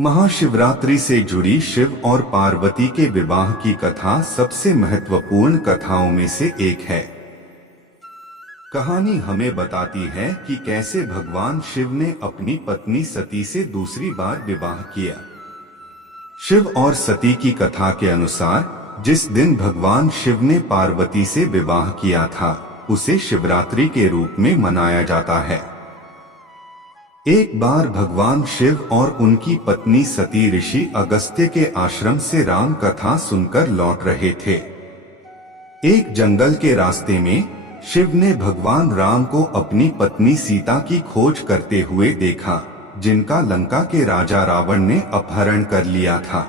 महाशिवरात्रि से जुड़ी शिव और पार्वती के विवाह की कथा सबसे महत्वपूर्ण कथाओं में से एक है। कहानी हमें बताती है कि कैसे भगवान शिव ने अपनी पत्नी सती से दूसरी बार विवाह किया। शिव और सती की कथा के अनुसार जिस दिन भगवान शिव ने पार्वती से विवाह किया था उसे शिवरात्रि के रूप में मनाया जाता है। एक बार भगवान शिव और उनकी पत्नी सती ऋषि अगस्त्य के आश्रम से राम कथा सुनकर लौट रहे थे। एक जंगल के रास्ते में शिव ने भगवान राम को अपनी पत्नी सीता की खोज करते हुए देखा, जिनका लंका के राजा रावण ने अपहरण कर लिया था।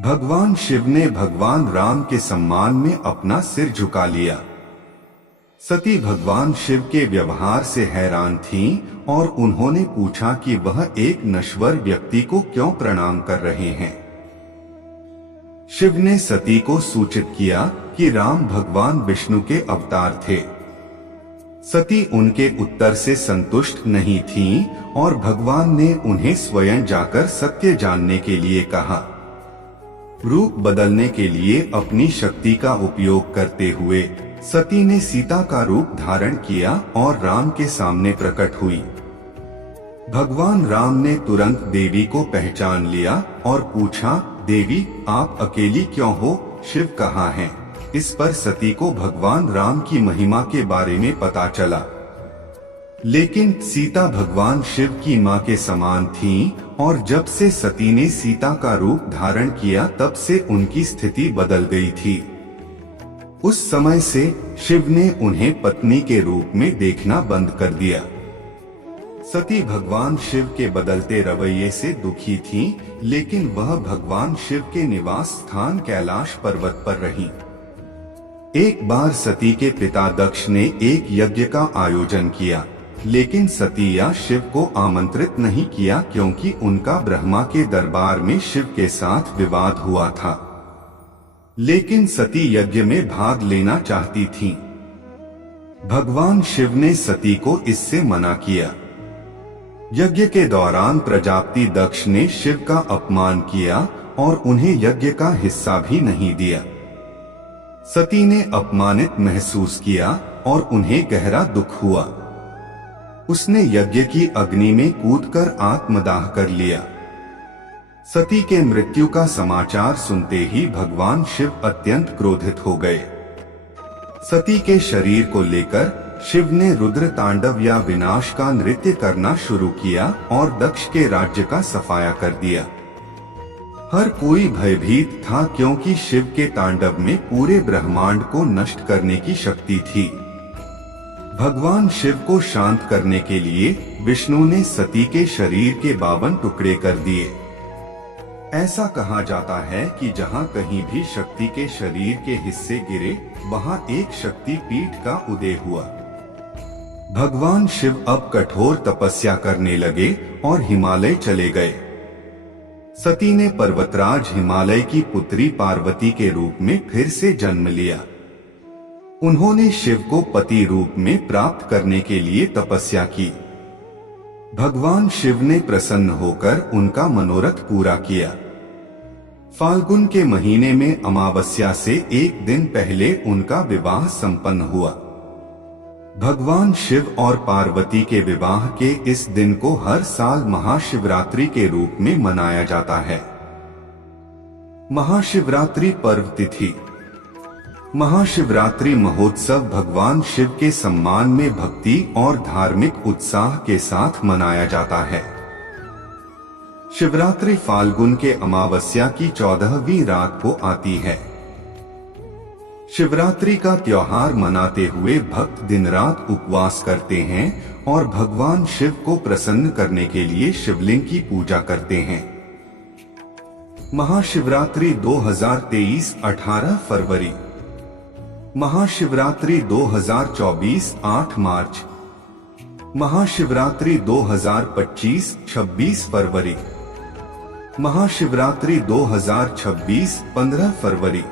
भगवान शिव ने भगवान राम के सम्मान में अपना सिर झुका लिया। सती भगवान शिव के व्यवहार से हैरान थीं और उन्होंने पूछा कि वह एक नश्वर व्यक्ति को क्यों प्रणाम कर रहे हैं। शिव ने सती को सूचित किया कि राम भगवान विष्णु के अवतार थे। सती उनके उत्तर से संतुष्ट नहीं थीं और भगवान ने उन्हें स्वयं जाकर सत्य जानने के लिए कहा। रूप बदलने के लिए अपनी शक्ति का उपयोग करते हुए सती ने सीता का रूप धारण किया और राम के सामने प्रकट हुई। भगवान राम ने तुरंत देवी को पहचान लिया और पूछा, देवी आप अकेली क्यों हो, शिव कहाँ हैं? इस पर सती को भगवान राम की महिमा के बारे में पता चला। लेकिन सीता भगवान शिव की मां के समान थीं और जब से सती ने सीता का रूप धारण किया तब से उनकी स्थिति बदल गई थी। उस समय से शिव ने उन्हें पत्नी के रूप में देखना बंद कर दिया। सती भगवान शिव के बदलते रवैये से दुखी थीं, लेकिन वह भगवान शिव के निवास स्थान कैलाश पर्वत पर रहीं। एक बार सती के पिता दक्ष ने एक यज्ञ का आयोजन किया, लेकिन सती या शिव को आमंत्रित नहीं किया क्योंकि उनका ब्रह्मा के दरबार में शिव के साथ विवाद हुआ था। लेकिन सती यज्ञ में भाग लेना चाहती थीं। भगवान शिव ने सती को इससे मना किया। यज्ञ के दौरान प्रजापति दक्ष ने शिव का अपमान किया और उन्हें यज्ञ का हिस्सा भी नहीं दिया। सती ने अपमानित महसूस किया और उन्हें गहरा दुख हुआ। उसने यज्ञ की अग्नि में कूदकर आत्मदाह कर लिया। सती के मृत्यु का समाचार सुनते ही भगवान शिव अत्यंत क्रोधित हो गए। सती के शरीर को लेकर शिव ने रुद्र तांडव या विनाश का नृत्य करना शुरू किया और दक्ष के राज्य का सफाया कर दिया। हर कोई भयभीत था क्योंकि शिव के तांडव में पूरे ब्रह्मांड को नष्ट करने की शक्ति थी। भगवान शिव को शांत करने के लिए विष्णु ने सती के शरीर के 52 टुकड़े कर दिए। ऐसा कहा जाता है कि जहाँ कहीं भी शक्ति के शरीर के हिस्से गिरे वहाँ एक शक्ति पीठ का उदय हुआ। भगवान शिव अब कठोर तपस्या करने लगे और हिमालय चले गए। सती ने पर्वतराज हिमालय की पुत्री पार्वती के रूप में फिर से जन्म लिया। उन्होंने शिव को पति रूप में प्राप्त करने के लिए तपस्या की। भगवान शिव ने प्रसन्न होकर उनका मनोरथ पूरा किया। फाल्गुन के महीने में अमावस्या से एक दिन पहले उनका विवाह संपन्न हुआ। भगवान शिव और पार्वती के विवाह के इस दिन को हर साल महाशिवरात्रि के रूप में मनाया जाता है। महाशिवरात्रि पर्व तिथि। महाशिवरात्रि महोत्सव भगवान शिव के सम्मान में भक्ति और धार्मिक उत्साह के साथ मनाया जाता है। शिवरात्रि फाल्गुन के अमावस्या की 14वीं रात को आती है। शिवरात्रि का त्योहार मनाते हुए भक्त दिन रात उपवास करते हैं और भगवान शिव को प्रसन्न करने के लिए शिवलिंग की पूजा करते हैं। महाशिवरात्रि 2023 18 फरवरी। महाशिवरात्रि 2024 8 मार्च। महाशिवरात्रि 2025 26 फरवरी। महाशिवरात्रि 2026 15 फरवरी।